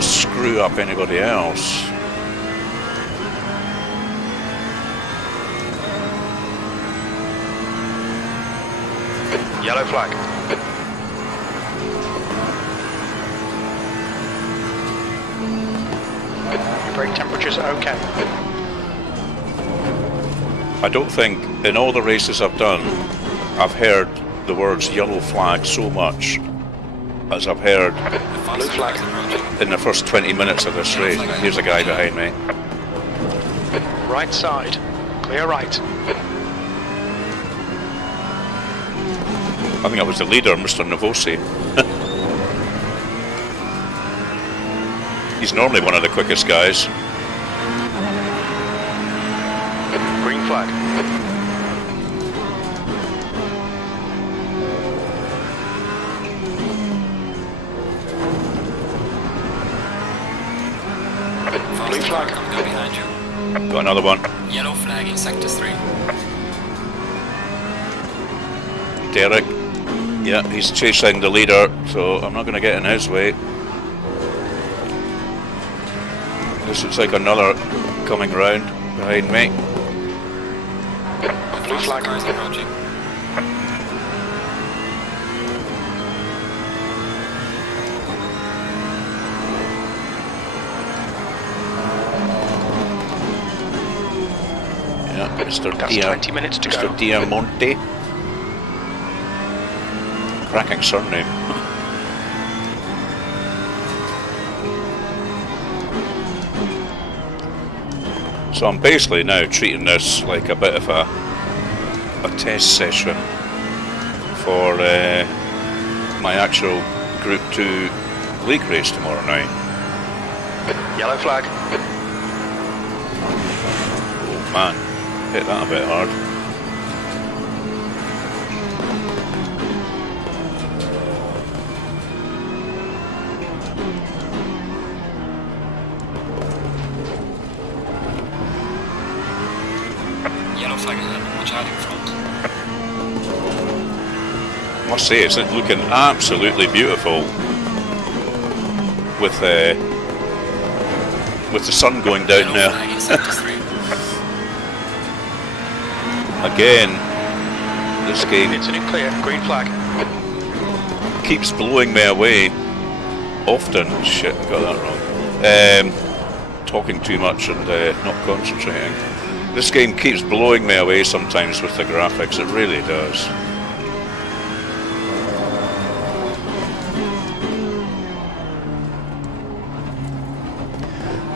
screw up anybody else. Yellow flag. Your brake temperature's okay. I don't think in all the races I've done I've heard the words yellow flag so much as I've heard Blue flag. in the first 20 minutes of this race. Here's a guy behind me. Right side. Clear right. I think that was the leader, Mr. Novosi. He's normally one of the quickest guys. Green flag. Blue flag coming up behind you. Got another one. Yellow flag in sector 3. Derek. Yeah, he's chasing the leader, so I'm not going to get in his way. This looks like another coming round behind me. Blue flag. Cars approaching. Yeah, Mr. That's 20 minutes to go. Mr. Diamante. Cracking surname. So I'm basically now treating this like a bit of a test session for my actual Group 2 league race tomorrow night. Yellow flag. Oh man, hit that a bit hard. Yellow flag ahead. Watch out in front. I must say, it's looking absolutely beautiful with the sun going down Yellow there. flag in sector 3. Again, this game It's in clear. Green flag. keeps blowing me away. Often, shit, I got that wrong. Talking too much and not concentrating. This game keeps blowing me away sometimes with the graphics. It really does.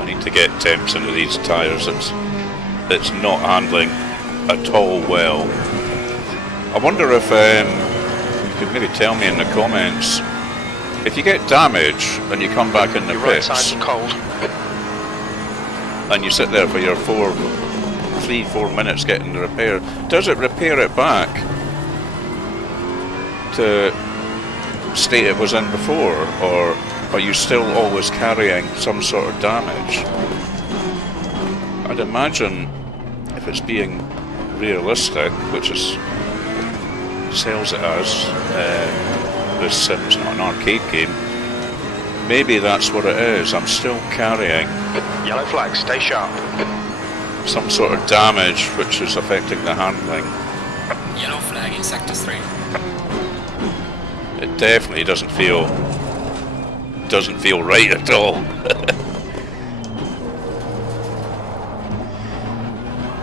I need to get temps into these tyres. It's not handling at all well. I wonder if you could maybe tell me in the comments if you get damage and you come back in the Your right pits side's cold. and you sit there for your 3-4 minutes getting the repair, does it repair it back to state it was in before, or are you still always carrying some sort of damage? I'd imagine if it's being realistic, which is sells it as this Sim's not an arcade game, maybe that's what it is. I'm still carrying Yellow flag. Stay sharp. some sort of damage which is affecting the handling. Yellow flag in sector 3. It definitely doesn't feel right at all.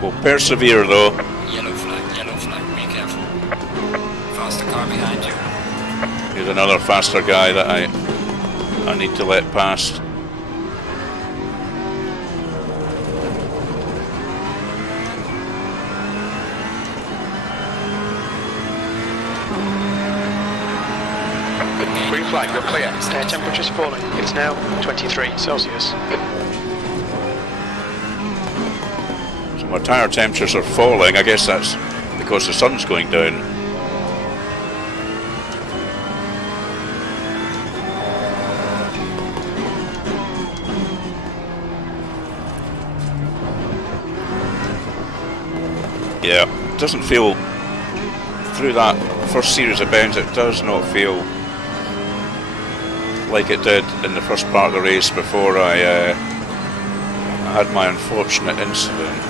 We'll persevere though. Yellow flag, be careful. Faster car behind you. Here's another faster guy that I need to let past. Green flag. You're clear. Air temperature's falling. It's now 23 Celsius. So my tyre temperatures are falling. I guess that's because the sun's going down. Yeah, it doesn't feel, through that first series of bends, it does not feel like it did in the first part of the race before I had my unfortunate incident.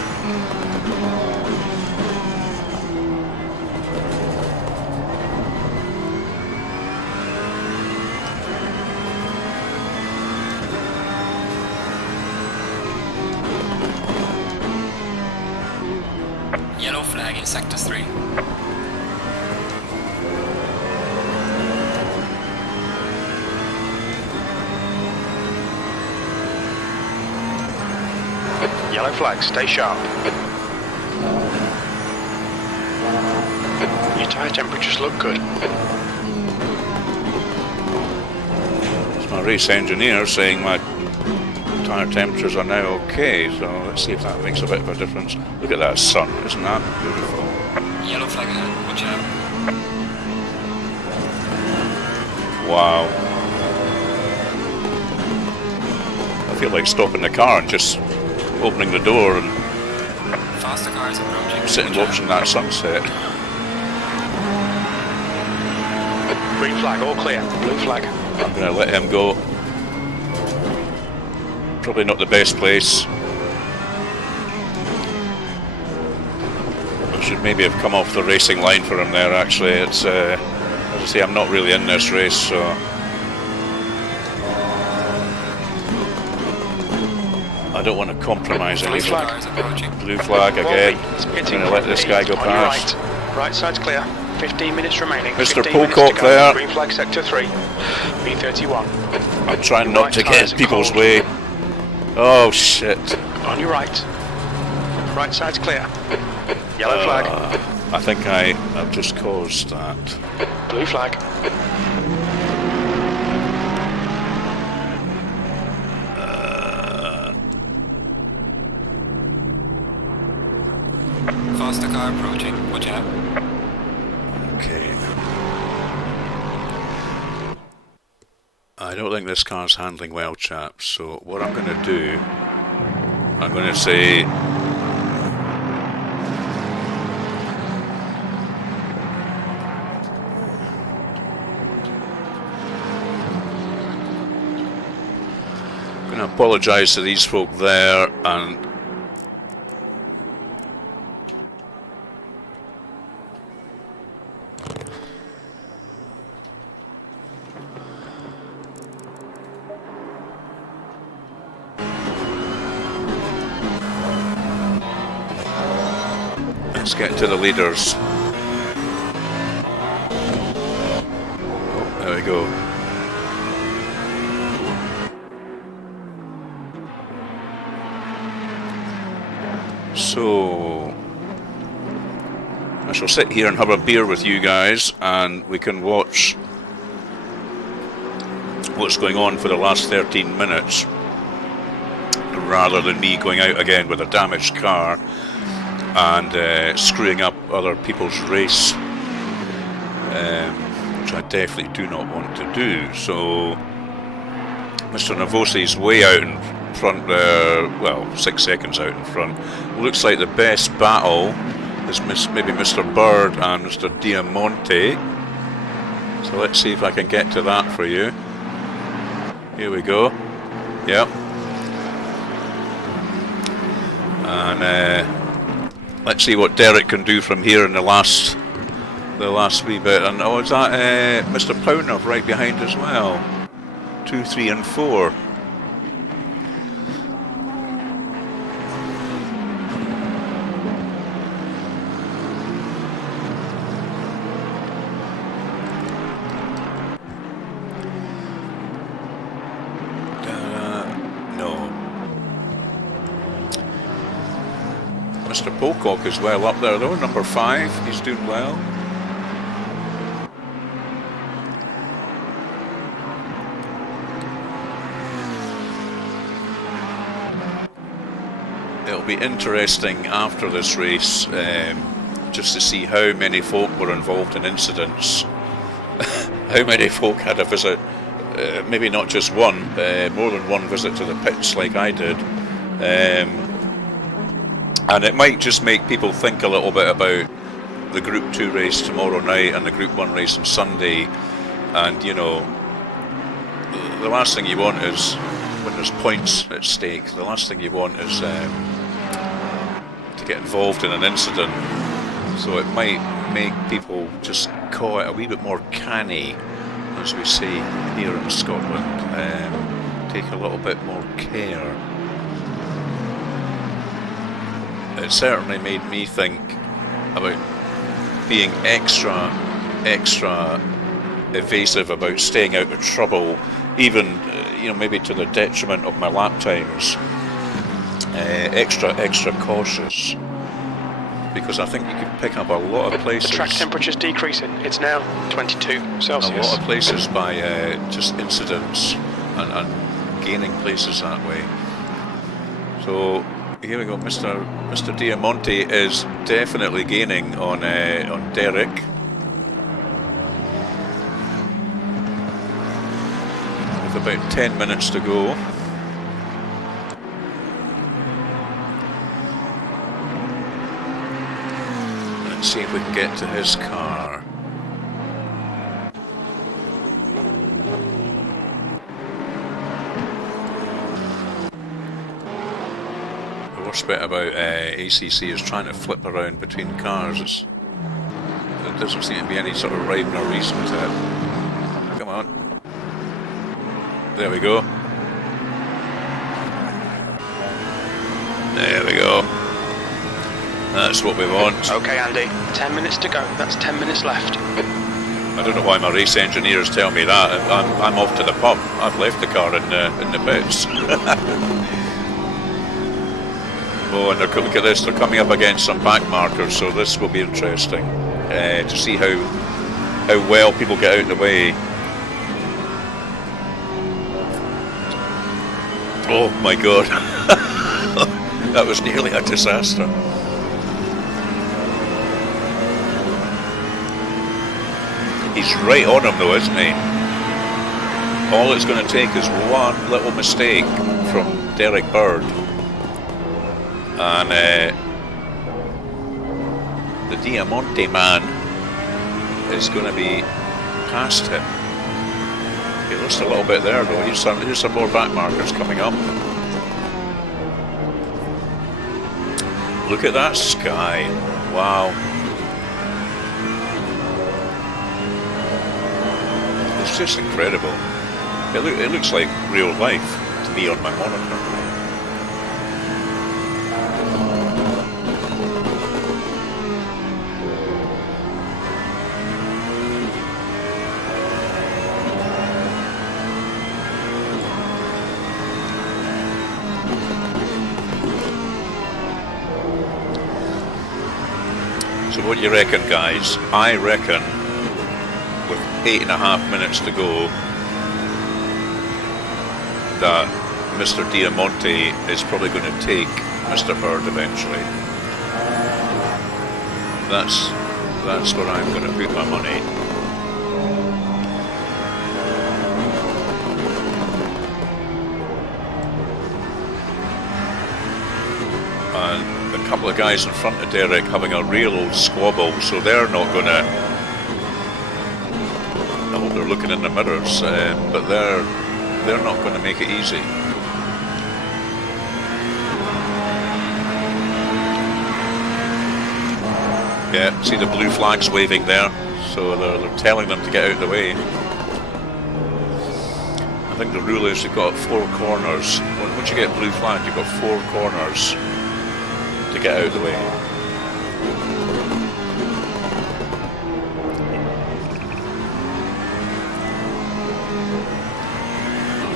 Yellow flag in sector 3. Yellow flag. Stay sharp. Your tyre temperatures look good. It's my race engineer saying my tyre temperatures are now okay, so let's see if that makes a bit of a difference. Look at that sun, isn't that beautiful? Yellow flag ahead, watch out. Wow. I feel like stopping the car and just opening the door and Faster cars approaching. sitting watch out. watching that sunset. Green flag, all clear. Blue flag. I'm going to let him go. Probably not the best place. I should maybe have come off the racing line for him there, actually. It's, as I say, I'm not really in this race, so... I don't want to compromise anything. Blue flag again. I'm going to let this guy go past. Right side's clear. 15 minutes remaining. Mr. Pocock there. Green flag sector 3. B31. I'm trying not to get in people's way. Oh shit. On your right. Right side's clear. Yellow flag. I think I've just caused that. Blue flag. Faster car approaching. Watch out. Okay. I don't think this car's handling well, chaps, so what I'm going to do, I'm going to say... I'm going to apologise to these folk there, and let's get to the leaders. Oh, there we go. So I shall sit here and have a beer with you guys, and we can watch what's going on for the last 13 minutes, rather than me going out again with a damaged car and screwing up other people's race, which I definitely do not want to do. So Mr. Navosi's way out in front there, well, 6 seconds out in front. Looks like the best battle is maybe Mr. Bird and Mr. Diamante. So let's see if I can get to that for you. Here we go. Yep. And let's see what Derek can do from here in the last wee bit. And oh, is that Mr. Poundner right behind as well? 2, 3, and 4. Mr. Pocock is well up there though, number 5, he's doing well. It'll be interesting after this race just to see how many folk were involved in incidents. How many folk had a visit, maybe not just one, more than one visit to the pits like I did. And it might just make people think a little bit about the Group 2 race tomorrow night and the Group 1 race on Sunday. And, you know, the last thing you want is, when there's points at stake, the last thing you want is to get involved in an incident. So it might make people just call it a wee bit more canny, as we say here in Scotland. Take a little bit more care. It certainly made me think about being extra evasive about staying out of trouble, even you know, maybe to the detriment of my lap times. Extra cautious, because I think you can pick up a lot of places. The track temperature's decreasing. It's now 22 Celsius. A lot of places by just incidents and gaining places that way. So here we go. Mr. Diamante is definitely gaining on Derek. With about 10 minutes to go. Let's see if we can get to his car. worst bit about ACC is trying to flip around between cars. There doesn't seem to be any sort of rhyme or reason to it. Come on. There we go. There we go. That's what we want. Okay, Andy. 10 minutes to go. That's 10 minutes left. I don't know why my race engineers tell me that. I'm off to the pub. I've left the car in the pits. Oh, and look at this. They're coming up against some back markers, so this will be interesting to see how well people get out of the way. Oh my God. That was nearly a disaster. He's right on him though, isn't he? All it's going to take is one little mistake from Derek Bird, and the Diamante man is going to be past him. He lost a little bit there though. Here's some more back markers coming up. Look at that sky. Wow. It's just incredible. It looks like real life to me on my monitor. So what do you reckon, guys? I reckon with 8.5 minutes to go that Mr. Diamante is probably going to take Mr. Bird eventually. That's where I'm going to put my money. And a couple of guys in front of Derek having a real old squabble, so they're not going to. I hope they're looking in the mirrors, but they're not going to make it easy. Yeah, see the blue flags waving there, so they're telling them to get out of the way. I think the rule is you've got 4 corners. Once you get blue flag, you've got 4 corners to get out of the way.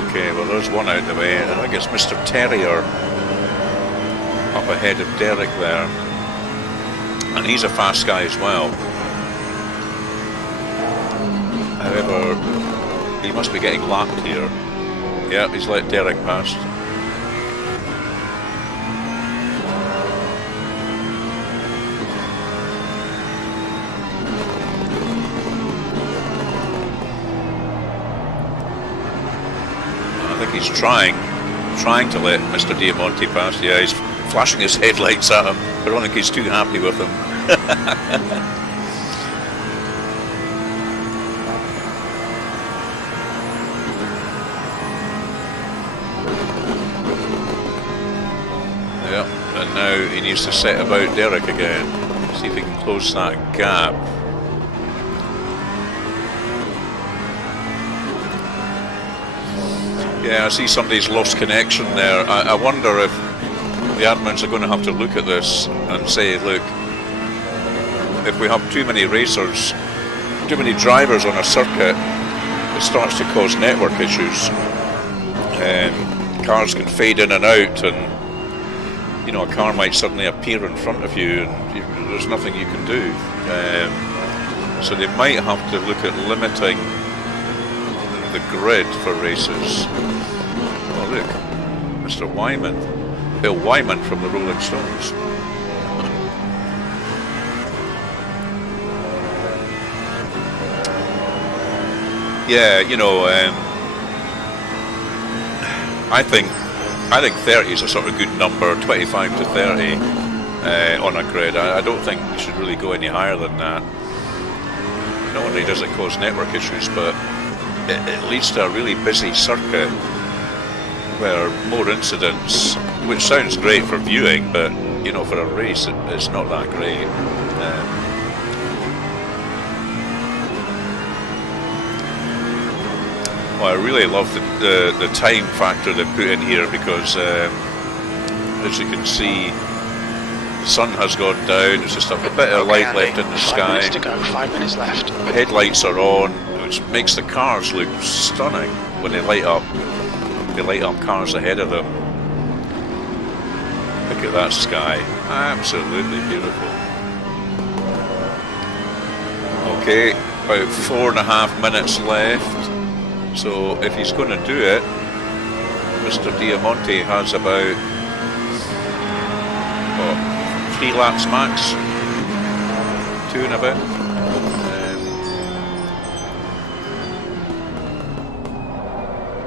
Okay, well there's one out of the way. I think it's Mr. Terrier up ahead of Derek there. And he's a fast guy as well. However, he must be getting lapped here. Yeah, he's let Derek past. He's trying to let Mr. Diamante pass. Yeah, he's flashing his headlights at him, but I don't think he's too happy with him. Yeah, and now he needs to set about Derek again. See if he can close that gap. Yeah, I see somebody's lost connection there. I wonder if the admins are going to have to look at this and say, look, if we have too many racers, too many drivers on a circuit, it starts to cause network issues. Cars can fade in and out, and you know, a car might suddenly appear in front of you, and there's nothing you can do. So they might have to look at limiting the grid for races. Oh look, Mr. Wyman, Bill Wyman from the Rolling Stones. Yeah, you know, I think 30 is a sort of good number, 25 to 30 on a grid. I don't think you should really go any higher than that. Not only does it cause network issues, but it leads to a really busy circuit where more incidents, which sounds great for viewing, but you know, for a race, it's not that great. Well, I really love the time factor they put in here because, as you can see, the sun has gone down. There's just a bit of light left in the sky. 5 minutes to go. 5 minutes left. Headlights are on, which makes the cars look stunning when they light up. They light up cars ahead of them. Look at that sky. Absolutely beautiful. Okay, about 4.5 minutes left. So if he's going to do it, Mr. Diamante has about 3 laps max, 2 and a bit.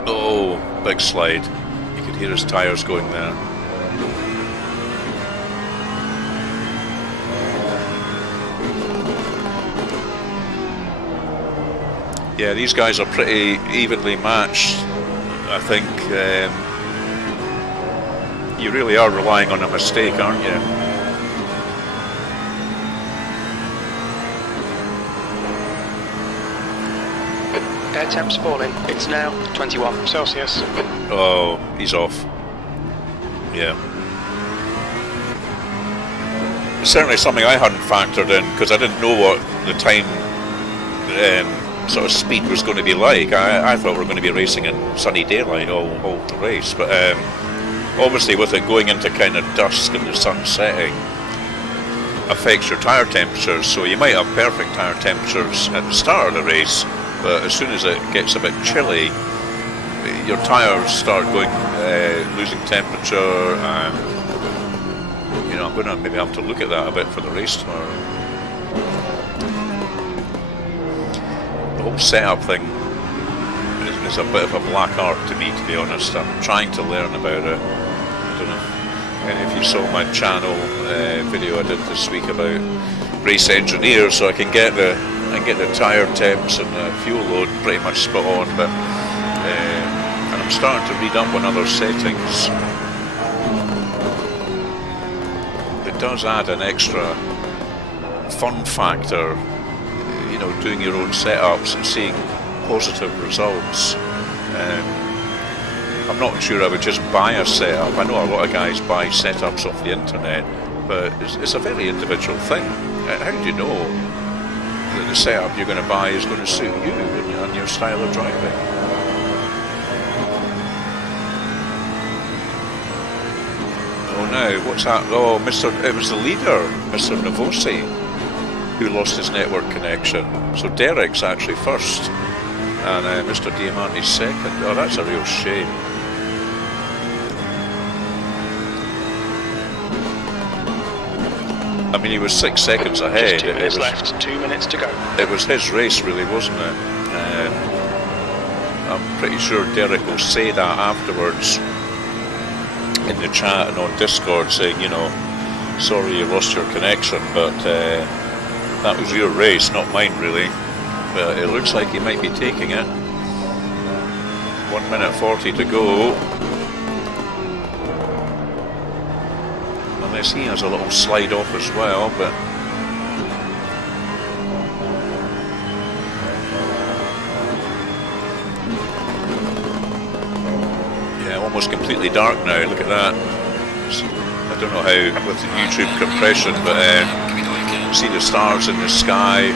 Oh, big slide. You could hear his tyres going there. Yeah, these guys are pretty evenly matched. I think you really are relying on a mistake, aren't you? Air temp's falling. It's now 21 Celsius. Oh, he's off. Yeah. It's certainly something I hadn't factored in because I didn't know what the time sort of speed was going to be like. I thought we were going to be racing in sunny daylight all the race, but obviously with it going into kind of dusk and the sun setting affects your tyre temperatures, so you might have perfect tyre temperatures at the start of the race, but as soon as it gets a bit chilly, your tyres start going losing temperature, and you know, I'm going to maybe have to look at that a bit for the race tomorrow. The whole setup thing is a bit of a black art to me, to be honest. I'm trying to learn about it. I don't know if any of you saw my channel video I did this week about race engineers, so I can get the tyre temps and the fuel load pretty much spot on, but and I'm starting to read up on other settings. It does add an extra fun factor, you know, doing your own setups and seeing positive results. I'm not sure I would just buy a setup. I know a lot of guys buy setups off the internet, but it's a very individual thing. How do you know that the setup you're going to buy is going to suit you and your style of driving? Oh no, what's that? Oh, it was the leader, Mr. Navosi, who lost his network connection. So Derek's actually first, and Mr. Diamante's second. Oh, that's a real shame. I mean, he was 6 seconds ahead. Just 2 minutes left, 2 minutes to go. It was his race, really, wasn't it? I'm pretty sure Derek will say that afterwards in the chat and on Discord, saying, you know, sorry you lost your connection, but that was your race, not mine, really. But it looks like he might be taking it. 1 minute 40 to go. Unless he has a little slide off as well, but yeah, almost completely dark now. Look at that. I don't know how with the YouTube compression, but you see the stars in the sky.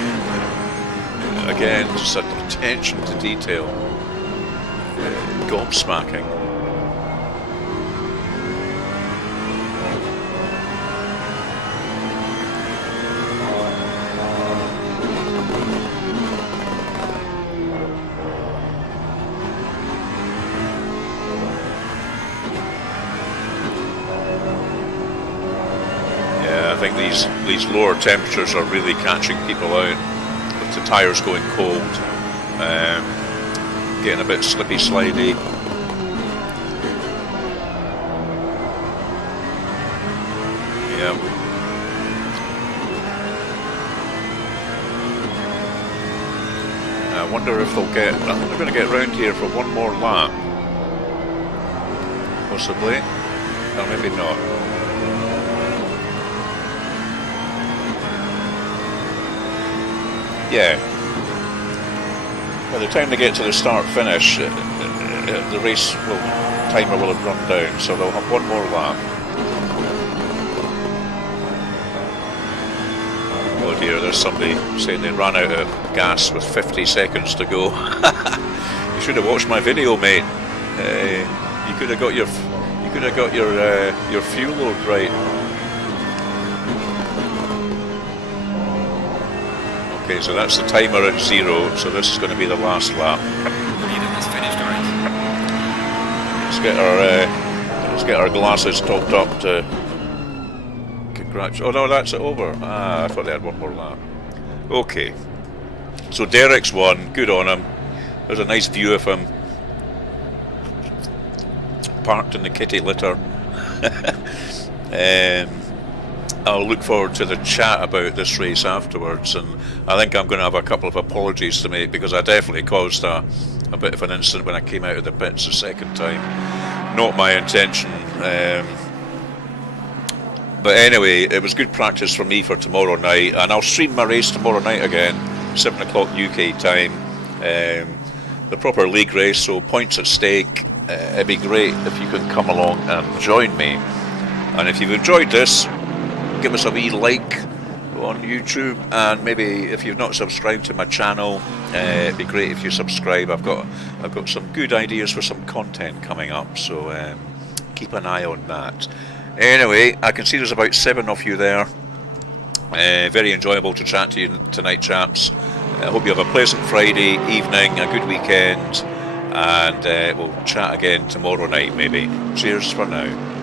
Again, just attention to detail. Gobsmacking. Yeah, I think these lower temperatures are really catching people out. The tyres going cold, getting a bit slippy slidey. Yeah. I wonder if they'll get. I think they're going to get round here for one more lap. possibly. Or maybe not. Yeah. By the time they get to the start finish, the race timer will have run down, so they'll have one more lap. Oh dear, there's somebody saying they ran out of gas with 50 seconds to go. You should have watched my video, mate. You could have got your fuel load right. Okay, so that's the timer at 0. So this is going to be the last lap. Has finished Let's get our glasses topped up to congratulate. Oh no, that's it over. I thought they had one more lap. Okay, so Derek's won. Good on him. There's a nice view of him parked in the kitty litter. I'll look forward to the chat about this race afterwards, and I think I'm going to have a couple of apologies to make, because I definitely caused a bit of an incident when I came out of the pits the second time. Not my intention. But anyway, it was good practice for me for tomorrow night, and I'll stream my race tomorrow night again, 7 o'clock UK time. The proper league race, so points at stake. It'd be great if you can come along and join me. And if you've enjoyed this, give us a wee like on YouTube, and maybe if you've not subscribed to my channel, it'd be great if you subscribe. I've got some good ideas for some content coming up, so keep an eye on that. Anyway, I can see there's about 7 of you there. Very enjoyable to chat to you tonight, chaps. I hope you have a pleasant Friday evening, a good weekend, and we'll chat again tomorrow night maybe. Cheers for now.